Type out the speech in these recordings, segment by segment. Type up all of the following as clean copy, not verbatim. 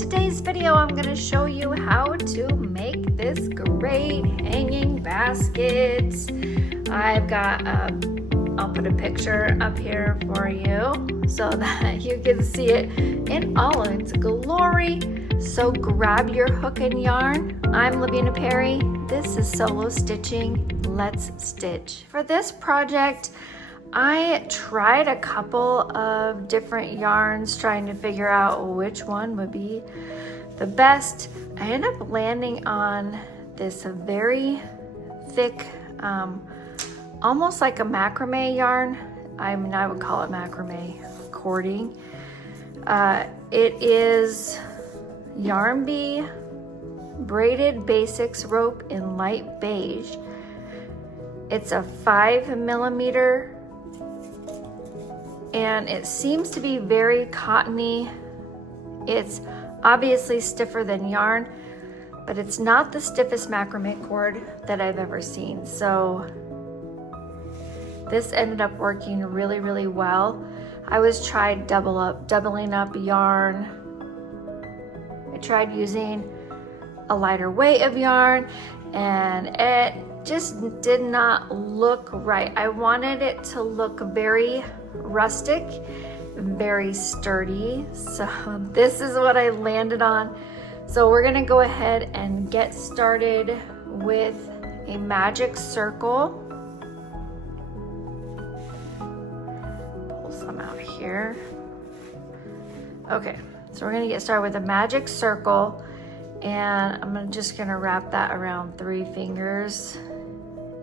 today's video, I'm going to show you how to make this great hanging basket. I've got, I'll put a picture up here for you so that you can see it in all of its glory. So grab your hook and yarn. I'm Lavinia Perry. This is Solo Stitching. Let's stitch. For this project, I tried a couple of different yarns trying to figure out which one would be the best. I ended up landing on this very thick, almost like a macrame yarn. I mean, I would call it macrame cording. It is Yarn Bee Braided Basics rope in light beige. It's a 5mm. And it seems to be very cottony. It's obviously stiffer than yarn, but it's not the stiffest macrame cord that I've ever seen. So this ended up working really, really well. I always tried doubling up yarn. I tried using a lighter weight of yarn, and it just did not look right. I wanted it to look very rustic, very sturdy. So this is what I landed on. So we're gonna go ahead and get started with a magic circle. Pull some out here. Okay, so we're gonna get started with a magic circle, and I'm just gonna wrap that around 3 fingers.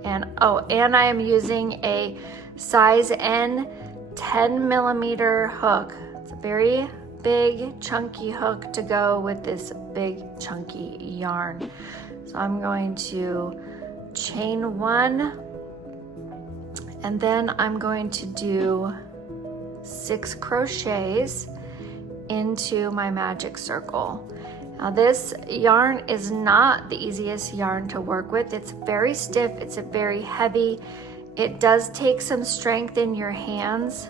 And I am using a size N 10mm hook. It's a very big chunky hook to go with this big chunky yarn. So I'm going to chain 1, and then I'm going to do 6 crochets into my magic circle. Now this yarn is not the easiest yarn to work with. It's very stiff, it's very heavy. It does take some strength in your hands,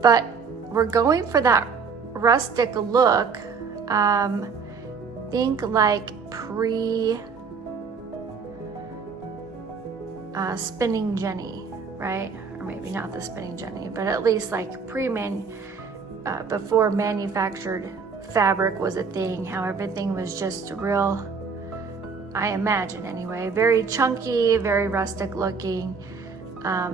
but we're going for that rustic look. Think like spinning jenny, right? Or maybe not the spinning jenny, but at least like before manufactured fabric was a thing, how everything was just real, I imagine anyway, very chunky, very rustic looking.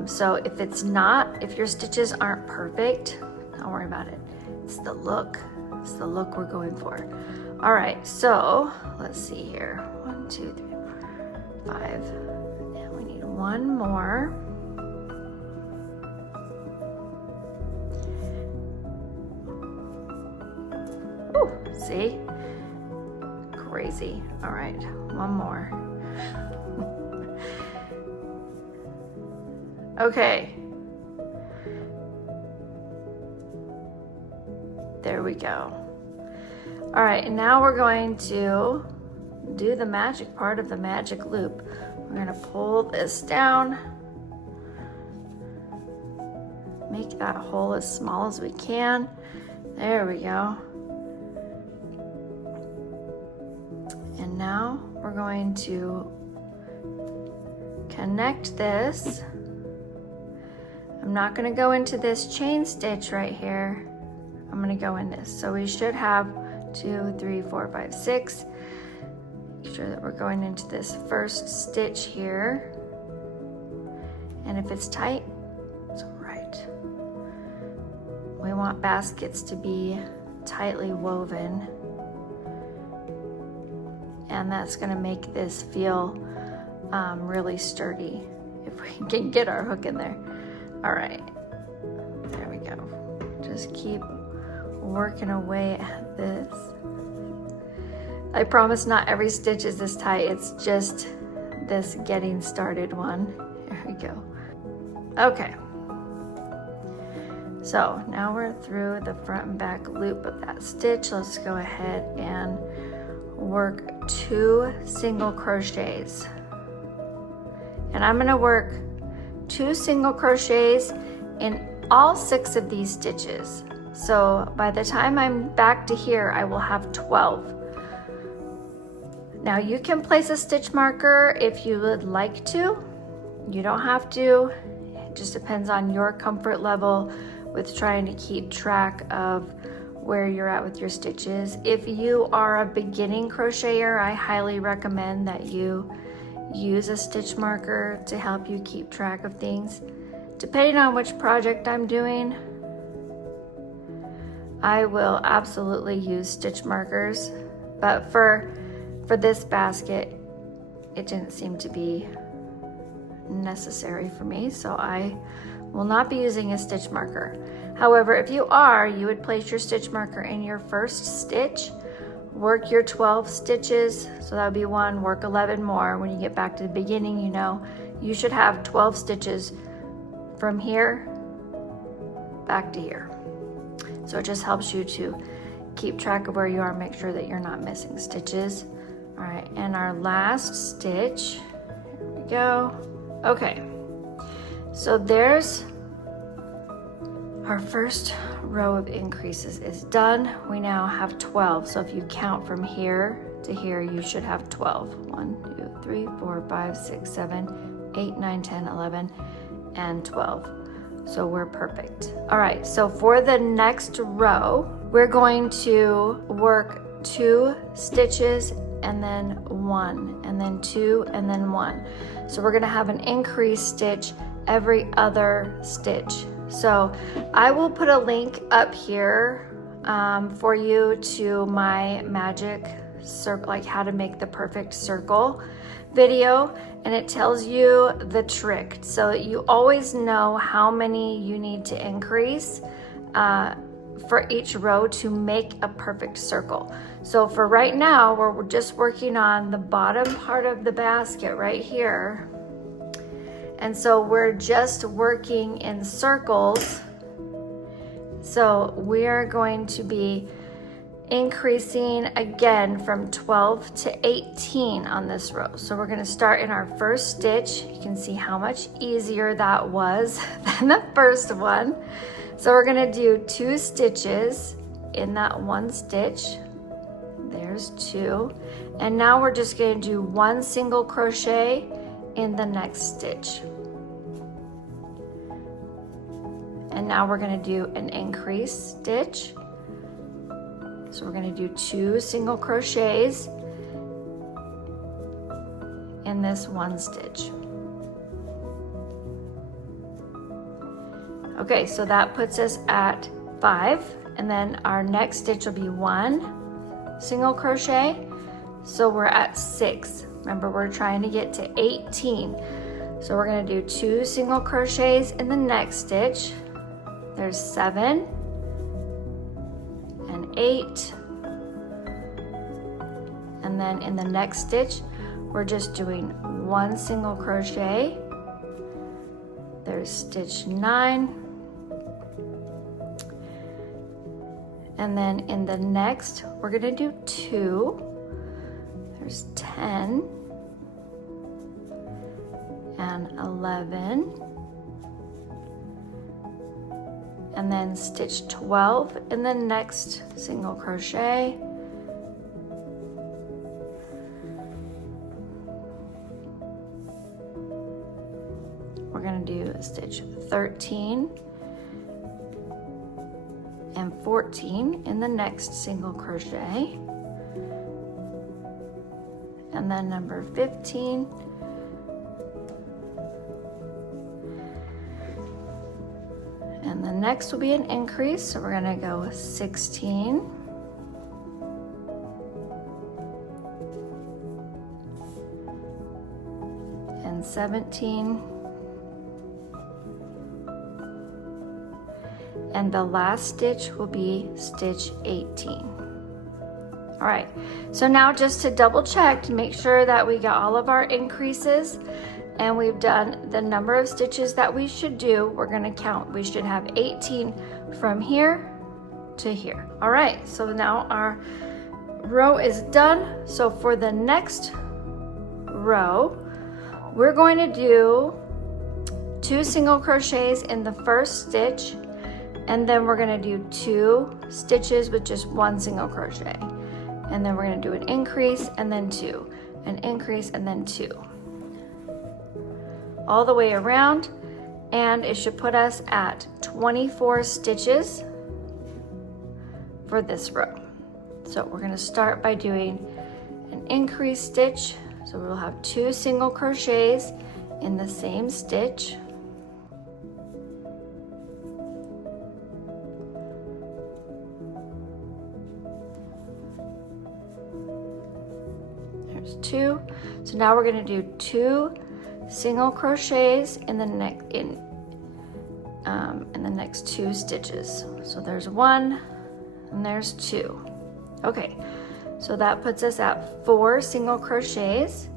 So if your stitches aren't perfect, don't worry about it. It's the look we're going for. All right, so let's see here. 1, 2, 3, 4, 5, and we need 1 more. Ooh, see? Crazy. All right, 1 more. Okay. There we go. All right, and now we're going to do the magic part of the magic loop. We're gonna pull this down, make that hole as small as we can. There we go. And now we're going to connect this. I'm not going to go into this chain stitch right here. I'm going to go in this. So we should have 2, 3, 4, 5, 6. Make sure that we're going into this first stitch here. And if it's tight, it's right. We want baskets to be tightly woven. And that's going to make this feel really sturdy if we can get our hook in there. All right, there we go. Just keep working away at this. I promise not every stitch is this tight. It's just this getting started one. There we go. Okay. So now we're through the front and back loop of that stitch. Let's go ahead and work 2 single crochets. And I'm gonna work 2 single crochets in all 6 of these stitches. So by the time I'm back to here, I will have 12. Now you can place a stitch marker if you would like to. You don't have to. It just depends on your comfort level with trying to keep track of where you're at with your stitches. If you are a beginning crocheter, I highly recommend that you use a stitch marker to help you keep track of things. Depending on which project I'm doing, I will absolutely use stitch markers, but for this basket, it didn't seem to be necessary for me, so I will not be using a stitch marker. However, if you are, you would place your stitch marker in your first stitch, work your 12 stitches, so that would be 1, work 11 more. When you get back to the beginning, you know, you should have 12 stitches from here back to here. So it just helps you to keep track of where you are, make sure that you're not missing stitches. All right, and our last stitch, here we go. Okay, so there's our first row of increases is done. We now have 12. So if you count from here to here, you should have 12. 1, 2, 3, 4, 5, 6, 7, 8, 9, 10, 11, and 12. So we're perfect. All right, so for the next row, we're going to work 2 stitches and then 1, and then 2, and then 1. So we're gonna have an increase stitch every other stitch. So I will put a link up here for you to my magic circle, like how to make the perfect circle video, and it tells you the trick so that you always know how many you need to increase for each row to make a perfect circle. So for right now, we're just working on the bottom part of the basket right here. And so we're just working in circles. So we are going to be increasing again from 12 to 18 on this row. So we're going to start in our first stitch. You can see how much easier that was than the first one. So we're going to do 2 stitches in that 1 stitch. There's 2. And now we're just going to do 1 single crochet in the next stitch. And now we're going to do an increase stitch. So we're going to do 2 single crochets in this 1 stitch. Okay, so that puts us at 5, and then our next stitch will be 1 single crochet. So we're at 6. Remember, we're trying to get to 18. So we're going to do 2 single crochets in the next stitch. There's 7 and 8. And then in the next stitch, we're just doing 1 single crochet. There's stitch 9. And then in the next, we're going to do 2. There's 10 and 11. And then stitch 12 in the next single crochet. We're going to do stitch 13 and 14 in the next single crochet, and then number 15, and the next will be an increase, so we're going to go 16 and 17. And the last stitch will be stitch 18. All right, so now just to double check to make sure that we got all of our increases and we've done the number of stitches that we should do, we're gonna count. We should have 18 from here to here. All right, so now our row is done. So for the next row, we're going to do 2 single crochets in the first stitch, and then we're going to do 2 stitches with just 1 single crochet, and then we're going to do an increase and then 2, an increase and then 2, all the way around, and it should put us at 24 stitches for this row. So we're going to start by doing an increase stitch, so we'll have 2 single crochets in the same stitch. There's 2. So now we're going to do 2 single crochets in the next 2 stitches. So there's 1 and there's 2. Okay, so that puts us at 4 single crochets.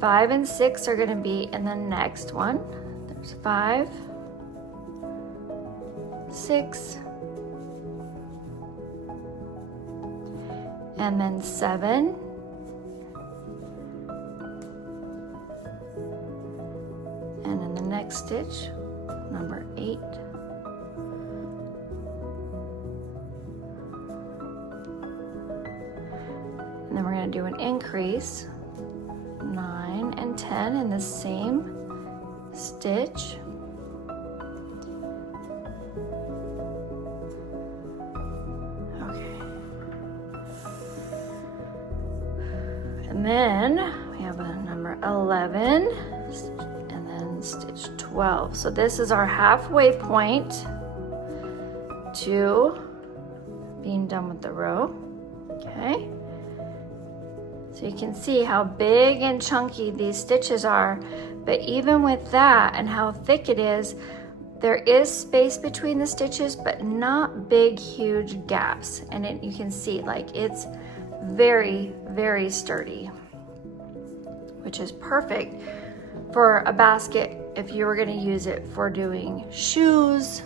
5 and 6 are going to be in the next one. There's 5, 6, and then 7, and in the next stitch, number 8, and then we're going to do an increase, 9 and 10 in the same stitch. Okay. And then we have a number 11 and then stitch 12. So this is our halfway point to being done with the row. Okay. So you can see how big and chunky these stitches are, but even with that and how thick it is, there is space between the stitches, but not big, huge gaps. And you can see like it's very, very sturdy, which is perfect for a basket if you were going to use it for doing shoes,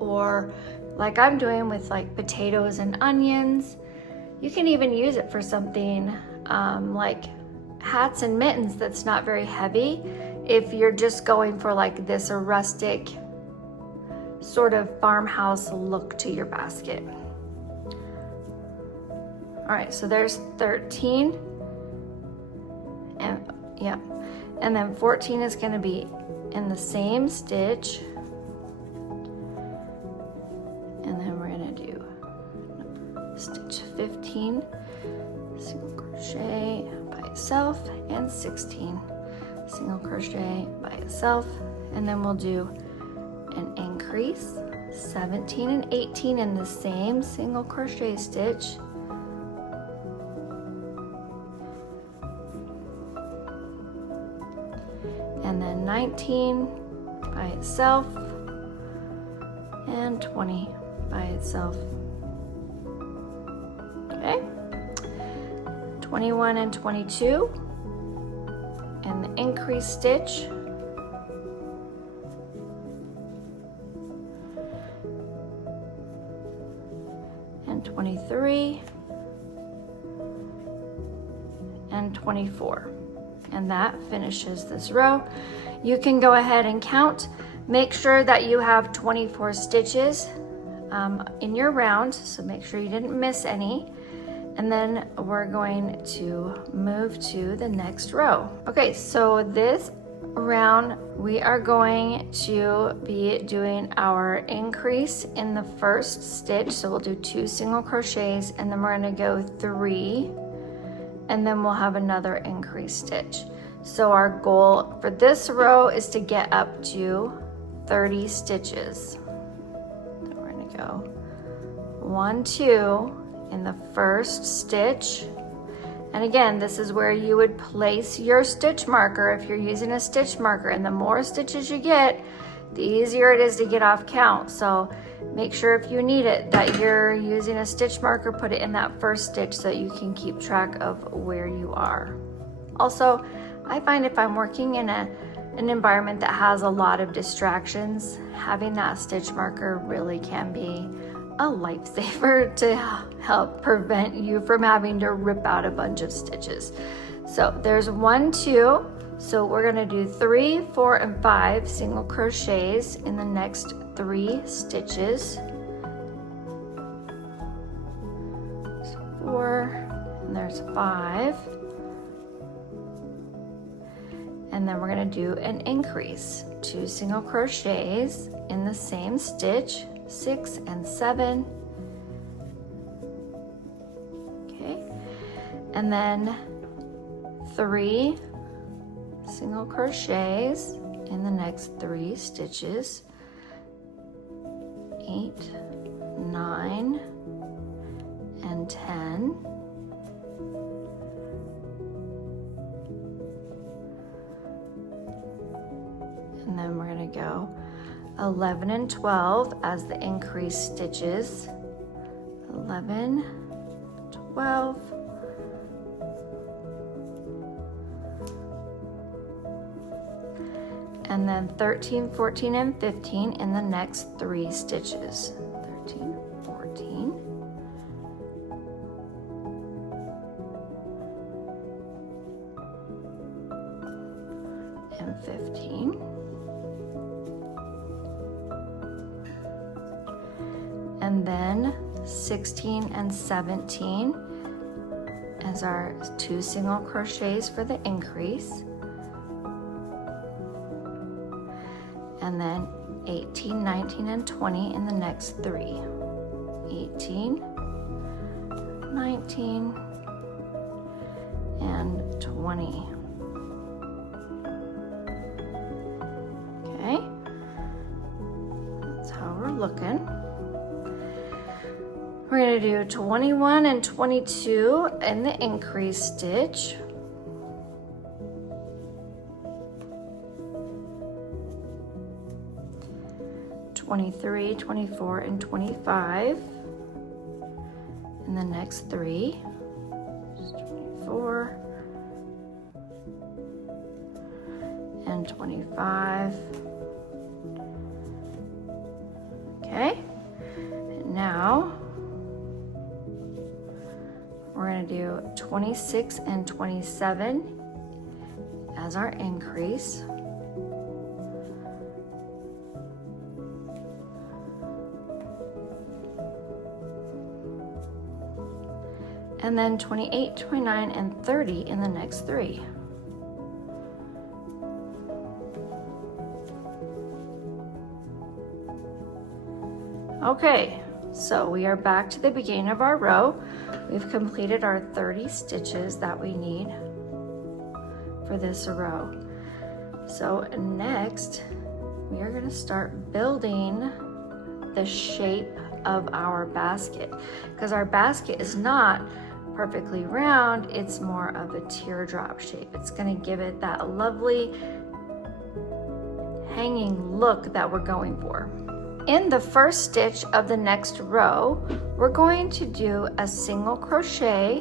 or like I'm doing with like potatoes and onions. You can even use it for something like hats and mittens that's not very heavy, if you're just going for like this rustic sort of farmhouse look to your basket. All right, so there's 13, and yeah, and then 14 is going to be in the same stitch, and then we're going to do stitch 15 single crochet by itself, and 16 single crochet by itself, and then we'll do an increase, 17 and 18 in the same single crochet stitch, and then 19 by itself, and 20 by itself. Okay, 21 and 22 and the increase stitch, and 23 and 24, and that finishes this row. You can go ahead and count. Make sure that you have 24 stitches in your round, so make sure you didn't miss any. And then we're going to move to the next row. Okay, so this round we are going to be doing our increase in the first stitch. So we'll do 2 single crochets, and then we're going to go 3, and then we'll have another increase stitch. So our goal for this row is to get up to 30 stitches. So we're going to go 1, 2 in the first stitch, and again, this is where you would place your stitch marker if you're using a stitch marker, and the more stitches you get, the easier it is to get off count. So make sure if you need it that you're using a stitch marker, put it in that first stitch so that you can keep track of where you are. Also, I find if I'm working in an environment that has a lot of distractions, having that stitch marker really can be a lifesaver to help prevent you from having to rip out a bunch of stitches. So there's 1, 2, so we're going to do 3, 4, and 5 single crochets in the next 3 stitches. There's 4, and there's 5. And then we're going to do an increase, 2 single crochets in the same stitch, 6 and 7. Okay, and then 3 single crochets in the next 3 stitches, 8, 9, and 10. And then we're going to go 11 and 12 as the increased stitches. 11, 12. And then 13, 14, and 15 in the next 3 stitches. 13, 14. And 15. And then 16 and 17 as our 2 single crochets for the increase. And then 18, 19, and 20 in the next 3. 18, 19, and 20. Okay, that's how we're looking. We're going to do 21 and 22 in the increase stitch. (23, 24, and 25 in the next 3. Just 24 and 25. Okay, and now we're going to do 26 and 27 as our increase. And then 28, 29, and 30 in the next 3. Okay, so we are back to the beginning of our row. We've completed our 30 stitches that we need for this row. So next, we are going to start building the shape of our basket, because our basket is not perfectly round, it's more of a teardrop shape. It's going to give it that lovely hanging look that we're going for. In the first stitch of the next row, we're going to do a single crochet,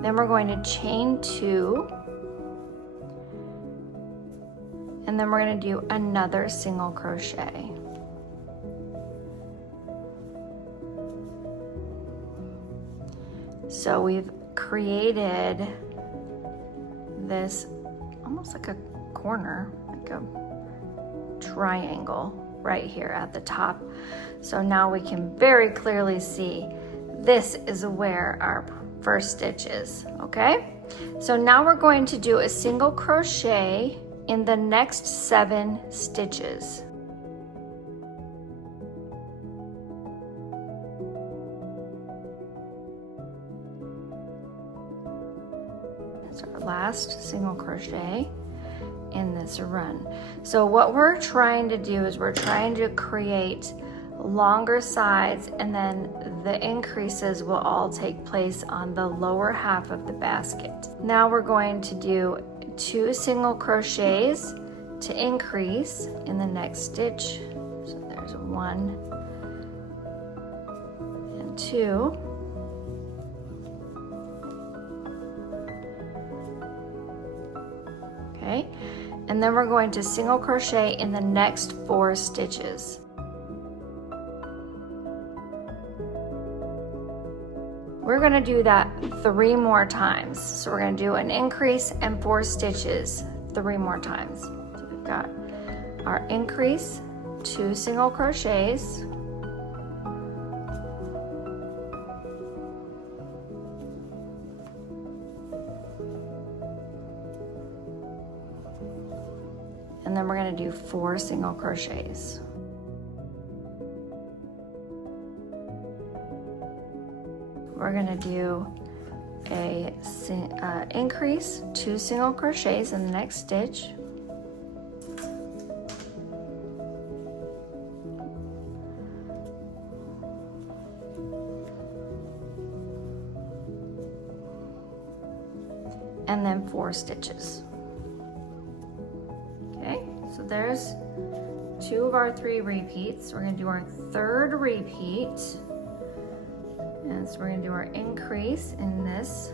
then we're going to chain 2, and then we're going to do another single crochet. So we've created this almost like a corner, like a triangle right here at the top. So now we can very clearly see this is where our first stitch is, okay? So now we're going to do a single crochet in the next 7 stitches. That's our last single crochet in this run. So what we're trying to do is we're trying to create longer sides, and then the increases will all take place on the lower half of the basket. Now we're going to do 2 single crochets to increase in the next stitch. So there's 1 and 2. Okay, and then we're going to single crochet in the next 4 stitches. We're going to do that 3 more times. So we're going to do an increase and 4 stitches. 3 more times. So we've got our increase, 2 single crochets, and then we're going to do 4 single crochets. We're going to do a increase, 2 single crochets in the next stitch, and then 4 stitches. Okay, so there's 2 of our 3 repeats. We're going to do our 3rd repeat. And so we're going to do our increase in this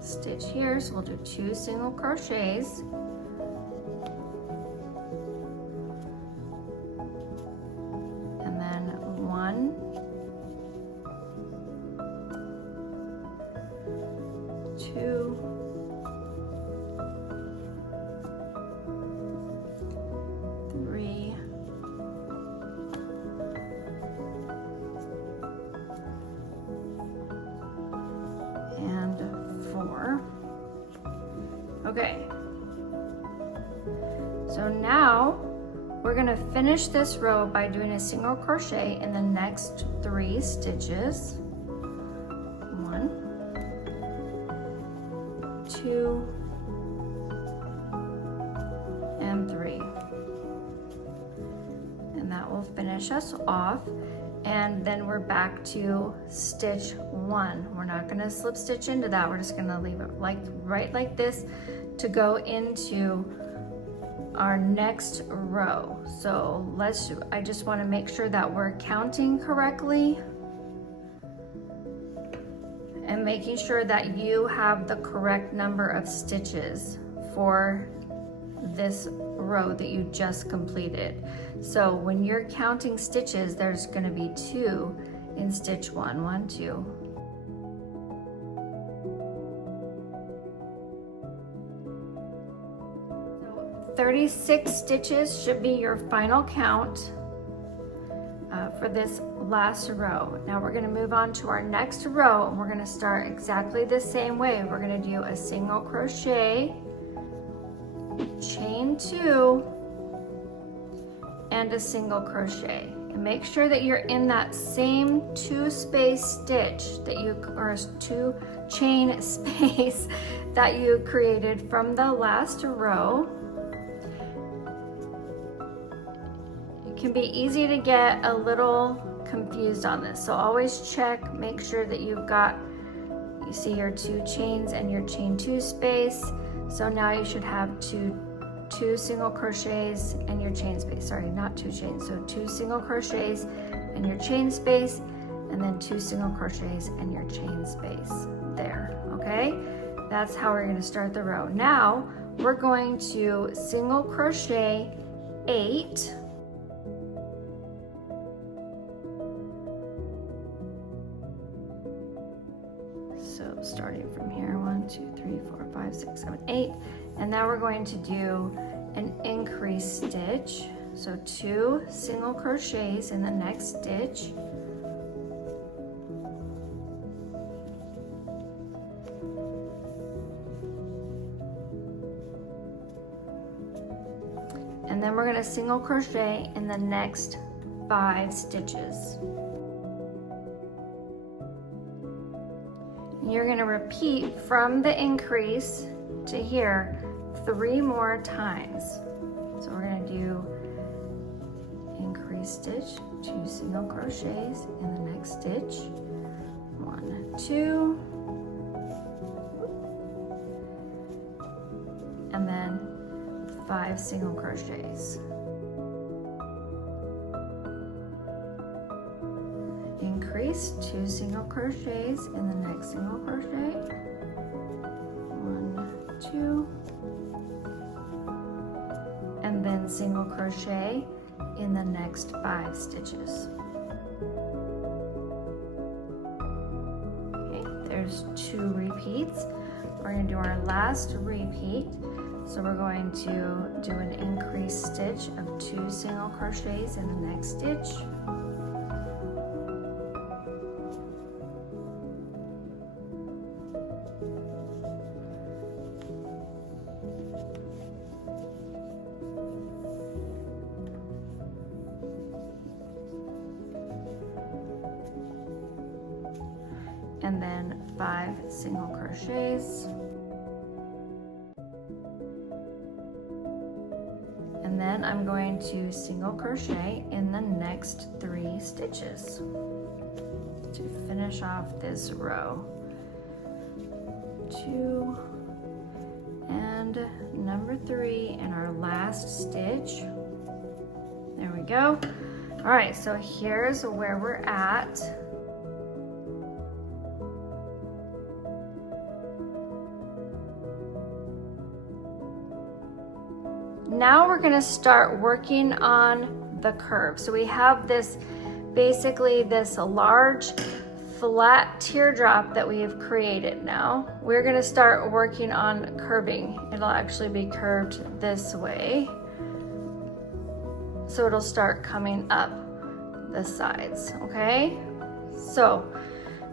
stitch here. So we'll do 2 single crochets. And then 1, 2, 3, and 4. Okay, so now we're going to finish this row by doing a single crochet in the next 3 stitches. 1, 2, and 3. And that will finish us off. And then we're back to stitch 1. We're not going to slip stitch into that. We're just going to leave it right like this to go into our next row. So I just want to make sure that we're counting correctly and making sure that you have the correct number of stitches for this row that you just completed. So when you're counting stitches, there's going to be 2 in stitch 1. 1, 2. So 36 stitches should be your final count for this last row. Now we're going to move on to our next row, and we're going to start exactly the same way. We're going to do a single crochet, chain 2, and a single crochet. And make sure that you're in that same 2 space stitch that or 2 chain space that you created from the last row. It can be easy to get a little confused on this, so always check, make sure that you see your 2 chains and your chain 2 space. So now you should have two single crochets and your chain space. Sorry, not 2 chains. So 2 single crochets and your chain space, and then 2 single crochets and your chain space there. Okay, that's how we're going to start the row. Now we're going to single crochet 8. So starting from here, 1, 2, 3, 4, 5, 6, 7, 8. And now we're going to do an increase stitch. So 2 single crochets in the next stitch. And then we're going to single crochet in the next 5 stitches. And you're going to repeat from the increase to here 3 more times. So we're going to do increase stitch, 2 single crochets in the next stitch, 1, 2, and then 5 single crochets. Increase, 2 single crochets in the next single crochet, 1, 2, and then single crochet in the next 5 stitches. Okay, there's 2 repeats. We're going to do our last repeat. So we're going to do an increased stitch of 2 single crochets in the next stitch. And then 5 single crochets. And then I'm going to single crochet in the next 3 stitches to finish off this row. 2 and number 3 in our last stitch. There we go. All right, so here's where we're at. Now we're going to start working on the curve. So we have this, basically this large flat teardrop that we have created now. We're going to start working on curving. It'll actually be curved this way. So it'll start coming up the sides, okay? So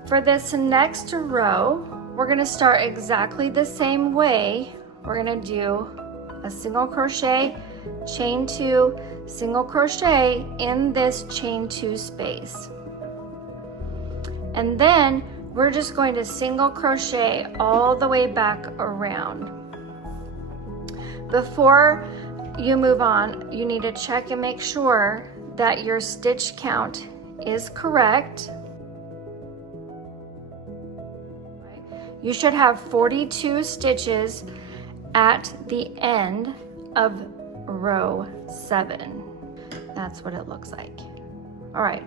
for this next row, we're going to start exactly the same way. We're going to do a single crochet, chain 2, single crochet in this chain 2 space. And then we're just going to single crochet all the way back around. Before you move on, you need to check and make sure that your stitch count is correct. You should have 42 stitches at the end of row 7. That's what it looks like. All right,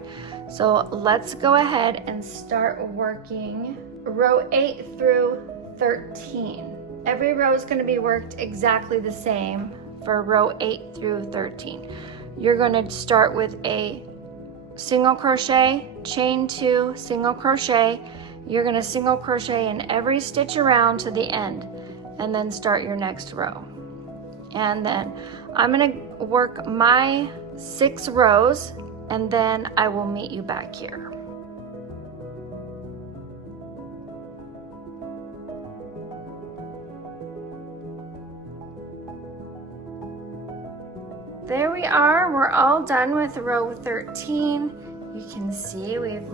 so let's go ahead and start working row 8 through 13. Every row is going to be worked exactly the same for row 8 through 13. You're going to start with a single crochet, chain 2, single crochet. You're going to single crochet in every stitch around to the end, and then start your next row. And then I'm going to work my 6 rows, and then I will meet you back here. There we are, we're all done with row 13. You can see we've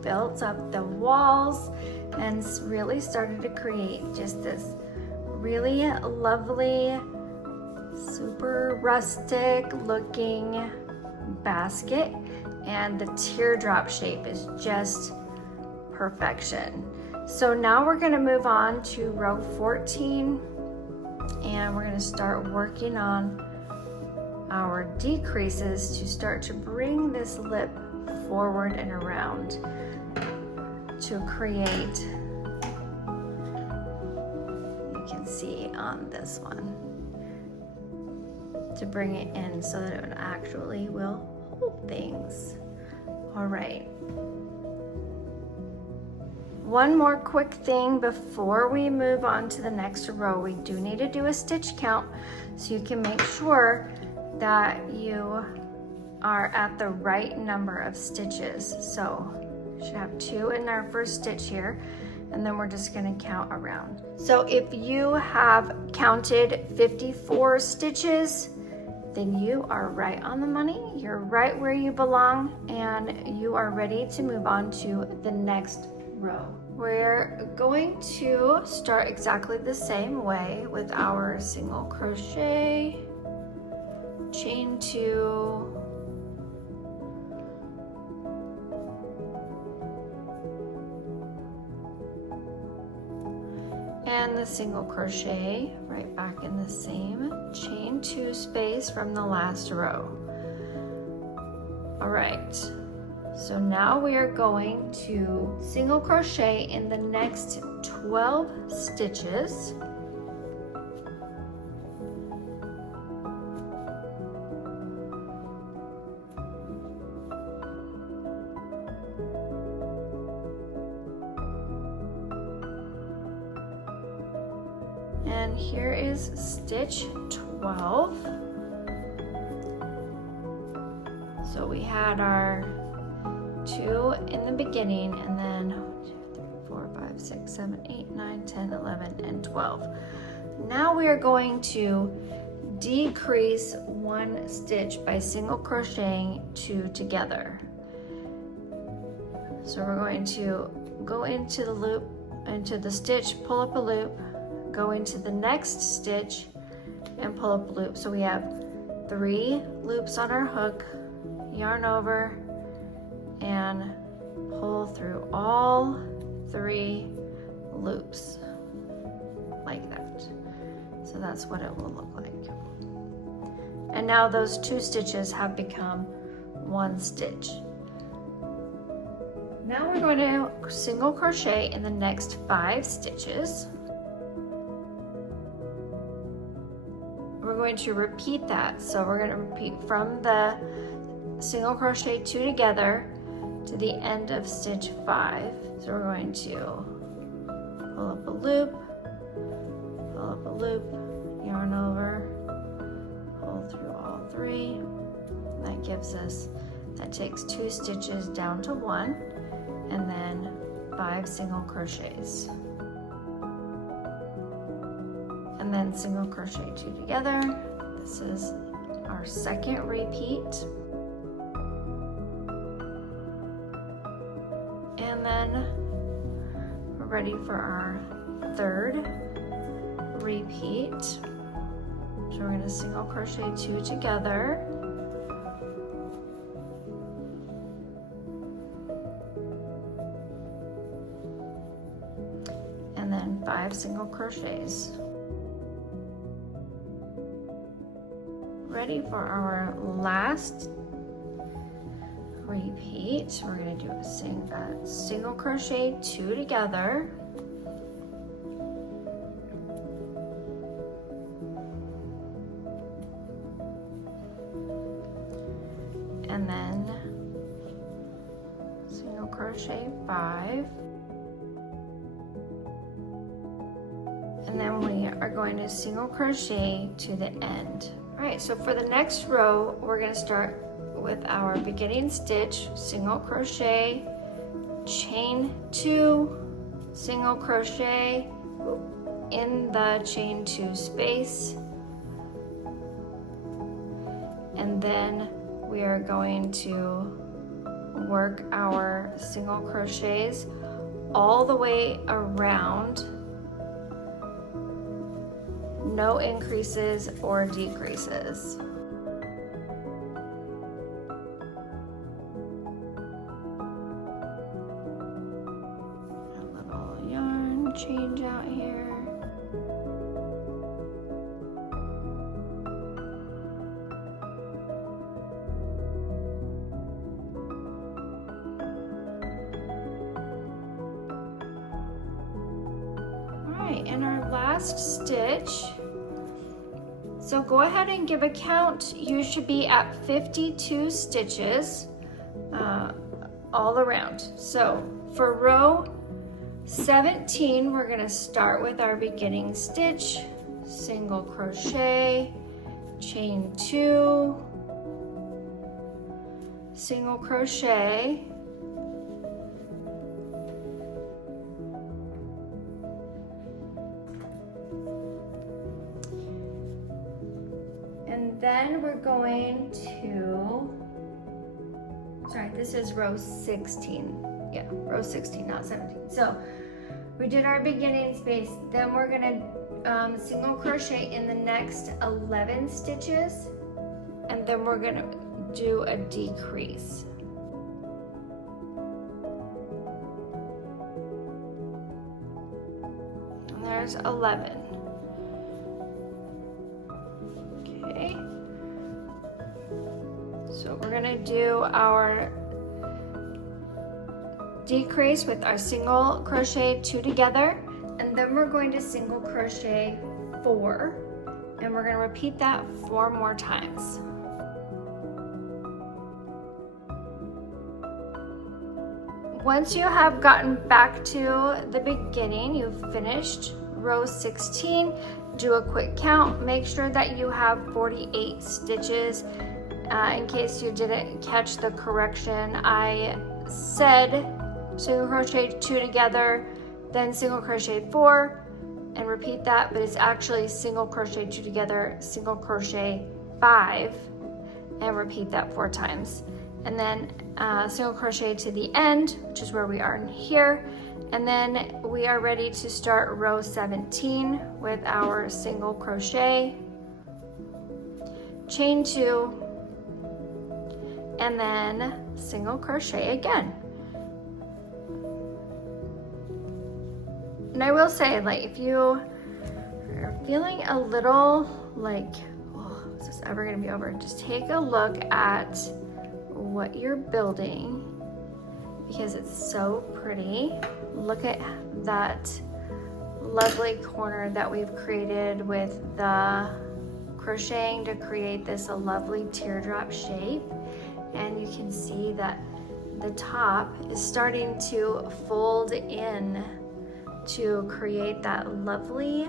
built up the walls and really started to create just this really lovely, super rustic looking basket, and the teardrop shape is just perfection. So now we're going to move on to row 14, and we're going to start working on our decreases to start to bring this lip forward and around to create, see on this one, to bring it in so that it actually will hold things. All right. One more quick thing before we move on to the next row. We do need to do a stitch count so you can make sure that you are at the right number of stitches. So you should have 2 in our first stitch here, and then we're just going to count around. So if you have counted 54 stitches, then you are right on the money. You're right where you belong, and you are ready to move on to the next row. We're going to start exactly the same way with our single crochet, chain 2, and the single crochet right back in the same chain 2 space from the last row. All right, so now we are going to single crochet in the next 12 stitches. then here is stitch 12. So we had our 2 in the beginning, and then 1, 2, 3, 4, 5, 6, 7, 8, 9, 10, 11, and 12. Now we are going to decrease 1 stitch by single crocheting 2 together. So we're going to go into the loop, into the stitch, pull up a loop, go into the next stitch and pull up a loop. So we have 3 loops on our hook, yarn over and pull through all 3 loops like that. So that's what it will look like. And now those 2 stitches have become 1 stitch. Now we're going to single crochet in the next 5 stitches. We're going to repeat that. So we're going to repeat from the single crochet 2 together to the end of stitch 5. So we're going to pull up a loop, yarn over, pull through all 3. That gives us, that takes 2 stitches down to 1, and then 5 single crochets. And then single crochet 2 together. This is our second repeat. And then we're ready for our 3rd repeat. So we're going to single crochet 2 together. And then 5 single crochets. Ready for our last repeat. We're going to do a single crochet 2 together. And then single crochet 5. And then we are going to single crochet to the end. All right, so for the next row, we're going to start with our beginning stitch, single crochet, chain 2, single crochet in the chain 2 space, and then we are going to work our single crochets all the way around, no increases or decreases. Change out here. All right, and our last stitch. So go ahead and give a count. You should be at 52 stitches all around. So for row 17, we're going to start with our beginning stitch, single crochet, chain 2, single crochet, and then we're going to, sorry, this is row 16. Yeah, row 16, not 17. So we did our beginning space, then we're gonna single crochet in the next 11 stitches, and then we're gonna do a decrease. And there's 11. Okay. So we're gonna do our decrease with our single crochet 2 together, and then we're going to single crochet 4, and we're going to repeat that 4 more times. Once you have gotten back to the beginning, you've finished row 16, do a quick count. Make sure that you have 48 stitches. In case you didn't catch the correction, I said single crochet 2 together, then single crochet 4, and repeat that, but it's actually single crochet 2 together, single crochet 5, and repeat that 4 times. And then single crochet to the end, which is where we are in here. And then we are ready to start row 17 with our single crochet, chain 2, and then single crochet again. And I will say, like, if you are feeling a little like, oh, is this ever gonna be over? Just take a look at what you're building, because it's so pretty. Look at that lovely corner that we've created with the crocheting to create this a lovely teardrop shape. And you can see that the top is starting to fold in to create that lovely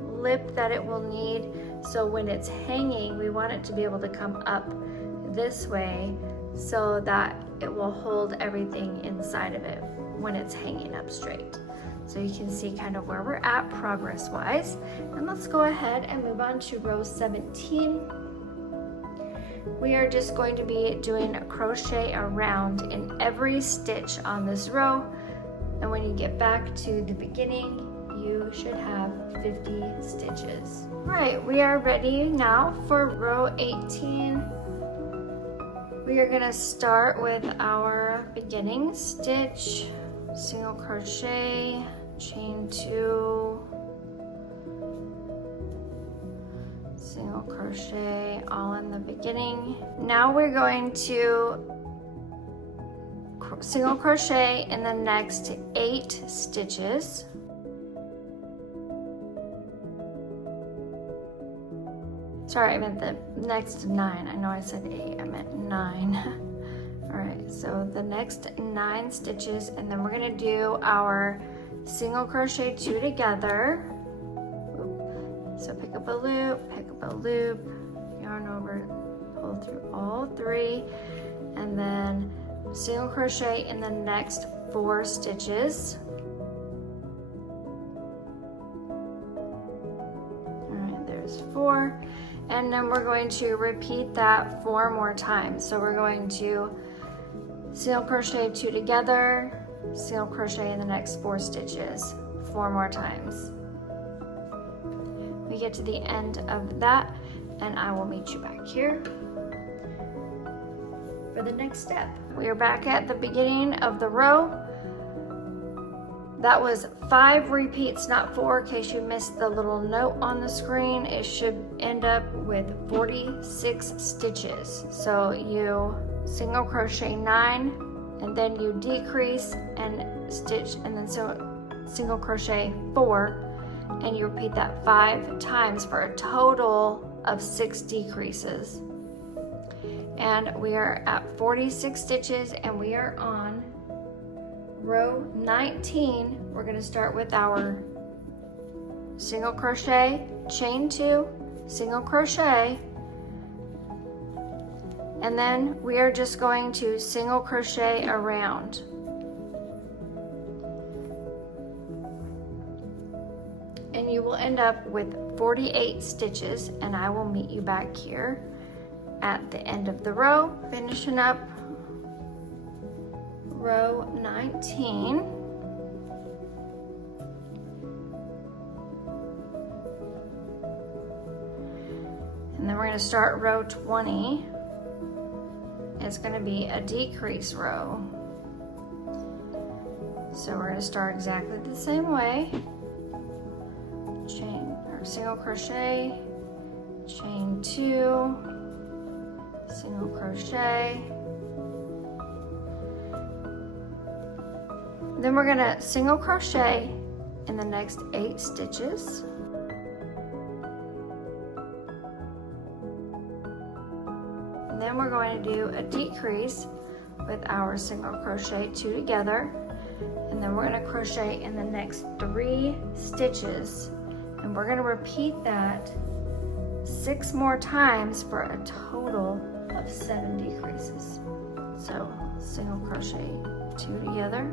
lip that it will need. So when it's hanging, we want it to be able to come up this way so that it will hold everything inside of it when it's hanging up straight. So you can see kind of where we're at progress wise. And let's go ahead and move on to row 17. We are just going to be doing a crochet around in every stitch on this row. And when you get back to the beginning, you should have 50 stitches. Right, we are ready now for row 18. We are gonna start with our beginning stitch, single crochet, chain 2, single crochet, all in the beginning. Now we're going to single crochet in the next 8 stitches. Sorry, I meant the next 9. I know I said 8, I meant 9. All right, so the next 9 stitches, and then we're gonna do our single crochet 2 together. So pick up a loop, yarn over, pull through all 3, and then single crochet in the next 4 stitches. All right, there's 4. And then we're going to repeat that 4 more times. So we're going to single crochet 2 together, single crochet in the next 4 stitches, 4 more times. We get to the end of that, and I will meet you back here for the next step. We are back at the beginning of the row. That was 5 repeats, not 4, in case you missed the little note on the screen. It should end up with 46 stitches. So you single crochet 9, and then you decrease and stitch, and then single crochet 4, and you repeat that 5 times for a total of 6 decreases. And we are at 46 stitches, and we are on row 19. We're going to start with our single crochet, chain 2, single crochet, and then we are just going to single crochet around. And you will end up with 48 stitches, and I will meet you back here at the end of the row, finishing up row 19. And then we're going to start row 20. It's going to be a decrease row. So we're going to start exactly the same way. Chain or single crochet, chain 2, single crochet. Then we're going to single crochet in the next 8 stitches. And then we're going to do a decrease with our single crochet 2 together. And then we're going to crochet in the next 3 stitches. And we're going to repeat that 6 more times for a total of 7 decreases. So single crochet 2 together,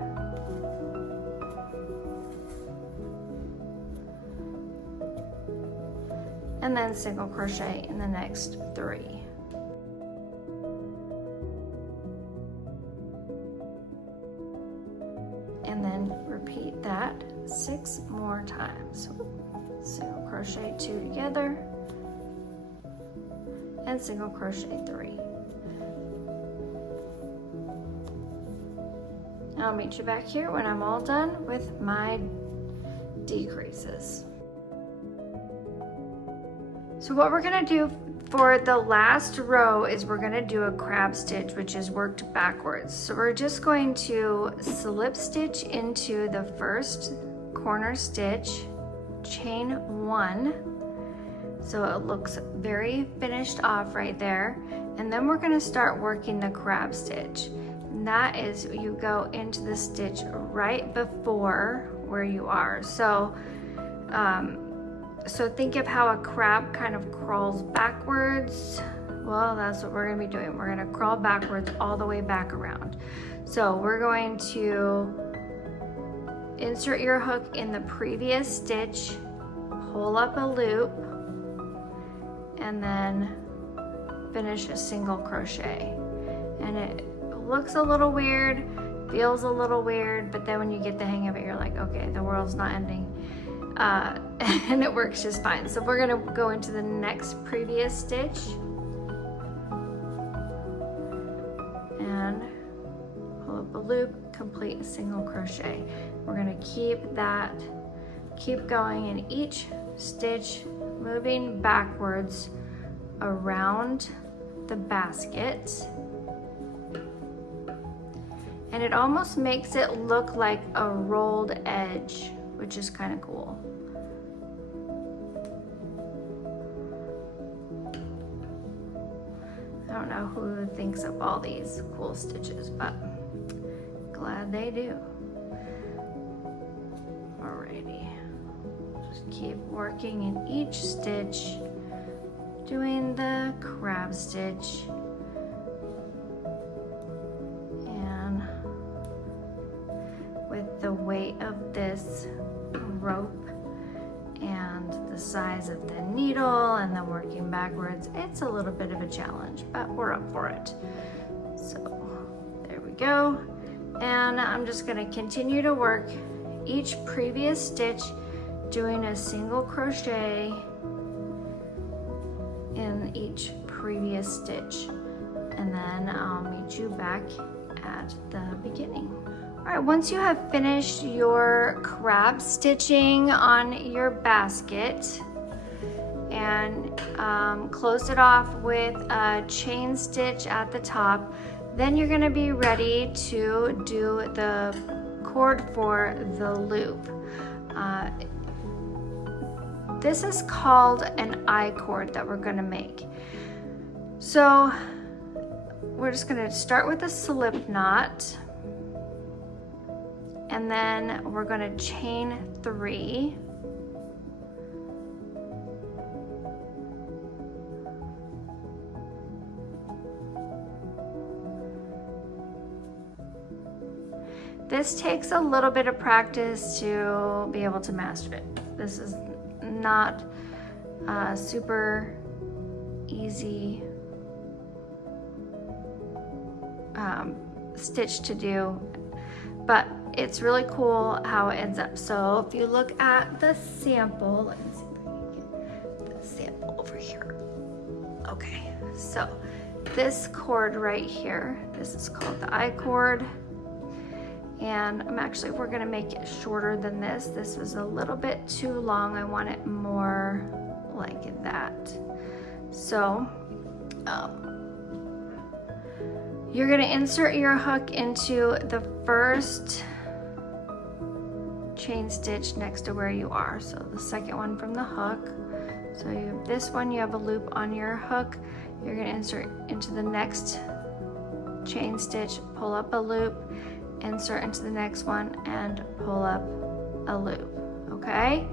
and then single crochet in the next 3. And then repeat that 6 more times. Single crochet 2 together, and single crochet 3. I'll meet you back here when I'm all done with my decreases. So what we're gonna do for the last row is we're gonna do a crab stitch, which is worked backwards. So we're just going to slip stitch into the first corner stitch, chain 1, so it looks very finished off right there. And then we're gonna start working the crab stitch. And that is, you go into the stitch right before where you are. So think of how a crab kind of crawls backwards. Well, that's what we're gonna be doing. We're gonna crawl backwards all the way back around. So we're going to insert your hook in the previous stitch, pull up a loop, and then finish a single crochet. And it looks a little weird, feels a little weird, but then when you get the hang of it, you're like, okay, the world's not ending. And it works just fine. So we're gonna go into the next previous stitch and pull up a loop, complete a single crochet. We're gonna keep going in each stitch, moving backwards around the basket. And it almost makes it look like a rolled edge, which is kind of cool. I don't know who thinks up all these cool stitches, but glad they do. Alrighty, just keep working in each stitch, doing the crab stitch. And with the weight of this rope and the size of the needle and then working backwards, it's a little bit of a challenge, but we're up for it. So there we go. And I'm just going to continue to work each previous stitch, doing a single crochet in each previous stitch, and then I'll meet you back at the beginning. All right, once you have finished your crab stitching on your basket and closed it off with a chain stitch at the top, then you're gonna be ready to do the cord for the loop. This is called an I-cord that we're gonna make. So we're just gonna start with a slip knot, and then we're gonna chain 3. This takes a little bit of practice to be able to master it. This is not super easy stitch to do, but it's really cool how it ends up. So if you look at the sample, let me see if I can get the sample over here. Okay, so this cord right here, this is called the I-cord. And we're gonna make it shorter than this. This was a little bit too long. I want it more like that. So you're gonna insert your hook into the first chain stitch next to where you are. So the second one from the hook. So you have this one, you have a loop on your hook. You're gonna insert into the next chain stitch, pull up a loop, insert into the next one, and pull up a loop, okay?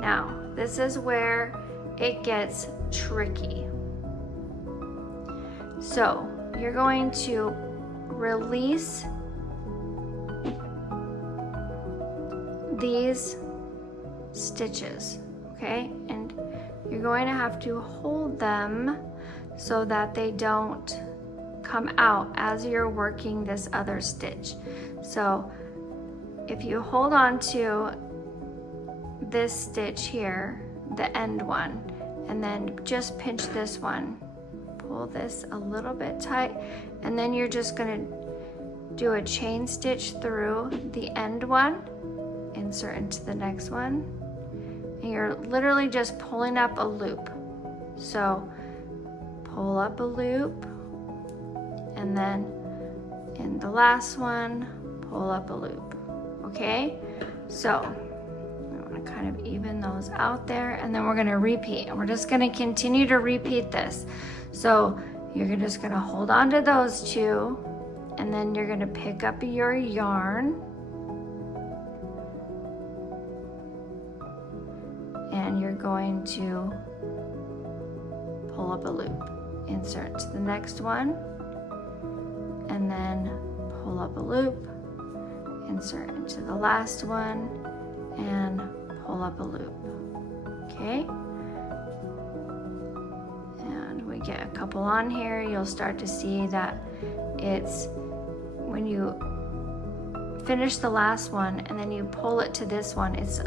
Now, this is where it gets tricky. So you're going to release these stitches, okay? And you're going to have to hold them so that they don't come out as you're working this other stitch. So if you hold on to this stitch here, the end one, and then just pinch this one, pull this a little bit tight, and then you're just going to do a chain stitch through the end one, insert into the next one, and you're literally just pulling up a loop. So pull up a loop, and then in the last one, pull up a loop. Okay, so I want to kind of even those out there, and then we're going to repeat, and we're just going to continue to repeat this. So you're just going to hold on to those two, and then you're going to pick up your yarn, and you're going to pull up a loop, insert to the next one, and then pull up a loop, insert into the last one, and pull up a loop. Okay, and we get a couple on here. You'll start to see that it's when you finish the last one and then you pull it to this one, it's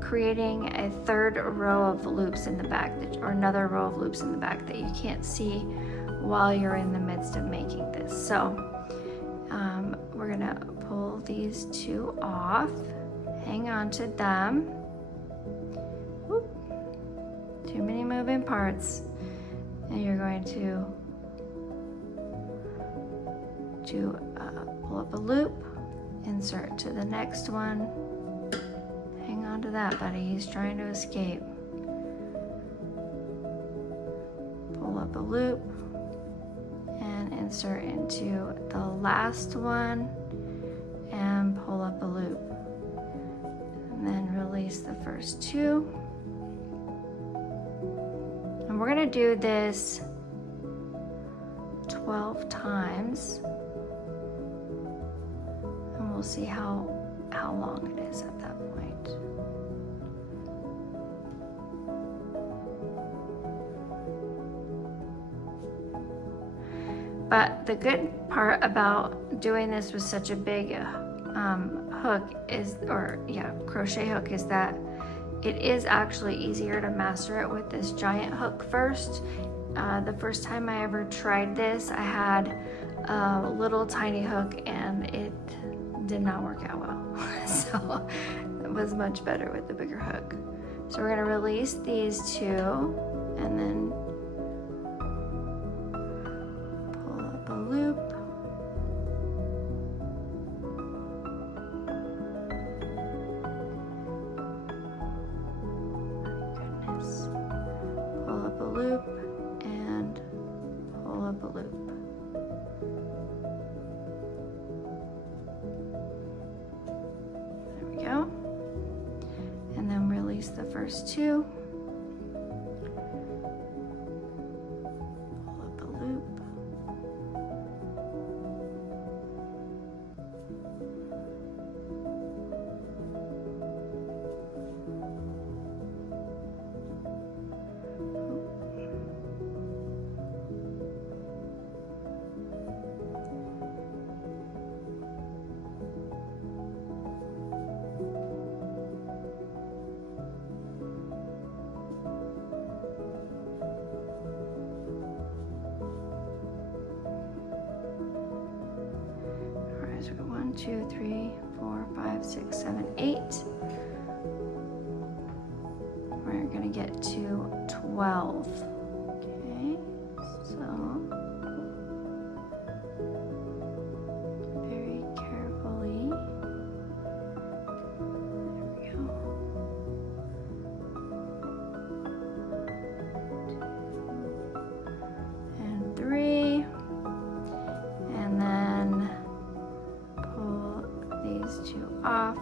creating a third row of loops in the back, or another row of loops in the back that you can't see while you're in the midst of making this. So we're gonna pull these two off, hang on to them. Whoop. Too many moving parts. And you're going to pull up a loop, insert to the next one. Hang on to that, buddy. He's trying to escape. Pull up a loop and insert into the last one and pull up a loop. And then release the first two. And we're going to do this 12 times. And we'll see how long it is at that point. But the good part about doing this with such a big hook is, crochet hook, is that it is actually easier to master it with this giant hook first. The first time I ever tried this, I had a little tiny hook and it did not work out well. So it was much better with the bigger hook. So we're gonna release these two and then pull up a loop. Pull up a loop and pull up a loop. There we go. And then release the first two. Pull up a loop. So we got 1, 2, 3, 4, 5, 6, 7, 8. We're gonna get to 12. Okay, so very carefully. There we go. 2 and 3, and then these two off,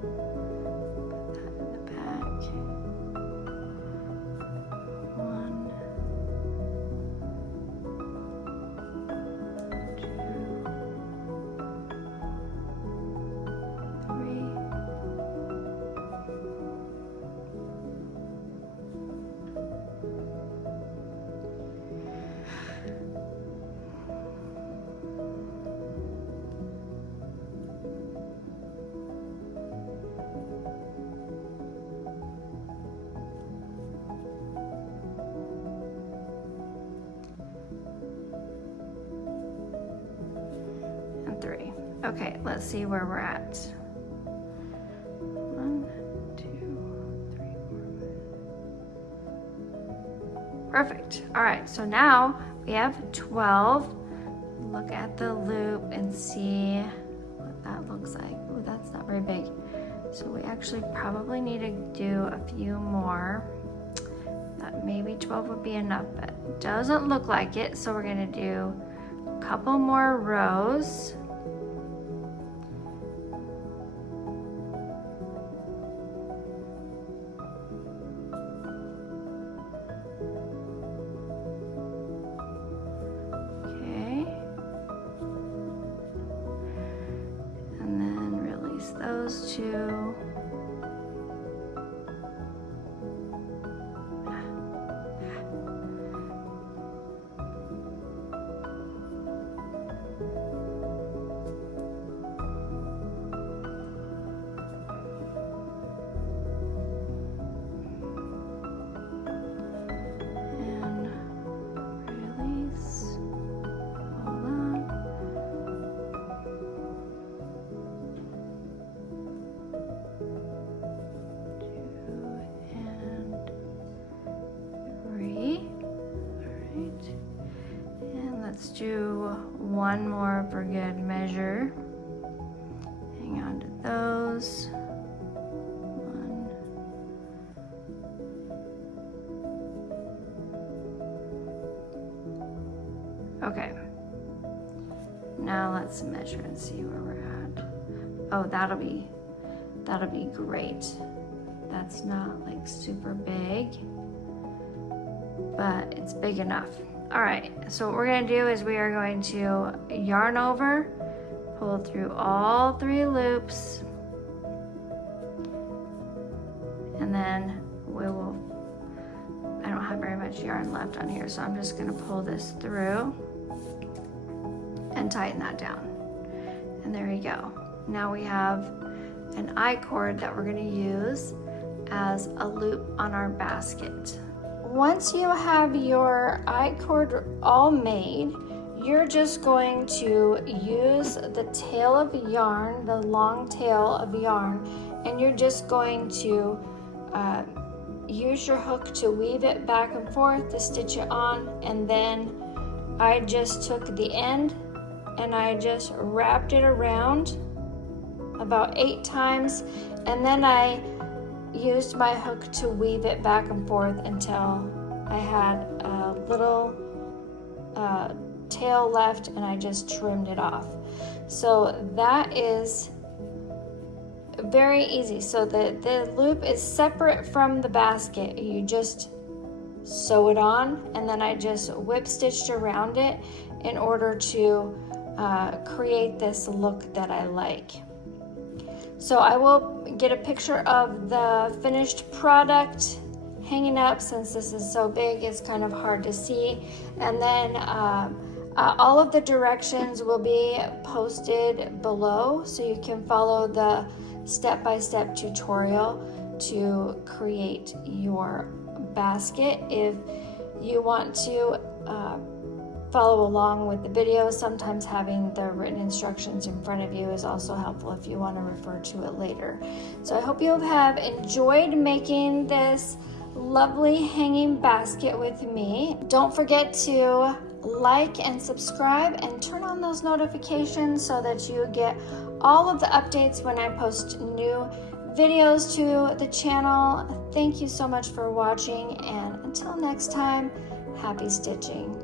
put that in the back. Okay, let's see where we're at. 1, 2, 3, 4, 5. Perfect. All right, so now we have 12. Look at the loop and see what that looks like. Oh, that's not very big. So we actually probably need to do a few more. That maybe 12 would be enough, but it doesn't look like it. So we're gonna do a couple more rows. Those two. Let's do one more for good measure. Hang on to those. One. Okay. Now let's measure and see where we're at. Oh, that'll be great. That's not like super big, but it's big enough. All right, so what we're gonna do is we are going to yarn over, pull through all 3 loops, and then we will, I don't have very much yarn left on here, so I'm just gonna pull this through and tighten that down. And there you go. Now we have an I-cord that we're gonna use as a loop on our basket. Once you have your I-cord all made, you're just going to use the tail of yarn, the long tail of yarn, and you're just going to use your hook to weave it back and forth to stitch it on. And then I just took the end and I just wrapped it around about 8 times, and then I used my hook to weave it back and forth until I had a little tail left, and I just trimmed it off. So that is very easy. So the loop is separate from the basket. You just sew it on, and then I just whip stitched around it in order to create this look that I like. So I will get a picture of the finished product hanging up. Since this is so big, it's kind of hard to see. And then all of the directions will be posted below, so you can follow the step-by-step tutorial to create your basket. If you want to follow along with the video, sometimes having the written instructions in front of you is also helpful if you want to refer to it later. So I hope you have enjoyed making this lovely hanging basket with me. Don't forget to like and subscribe and turn on those notifications so that you get all of the updates when I post new videos to the channel. Thank you so much for watching, and until next time, happy stitching.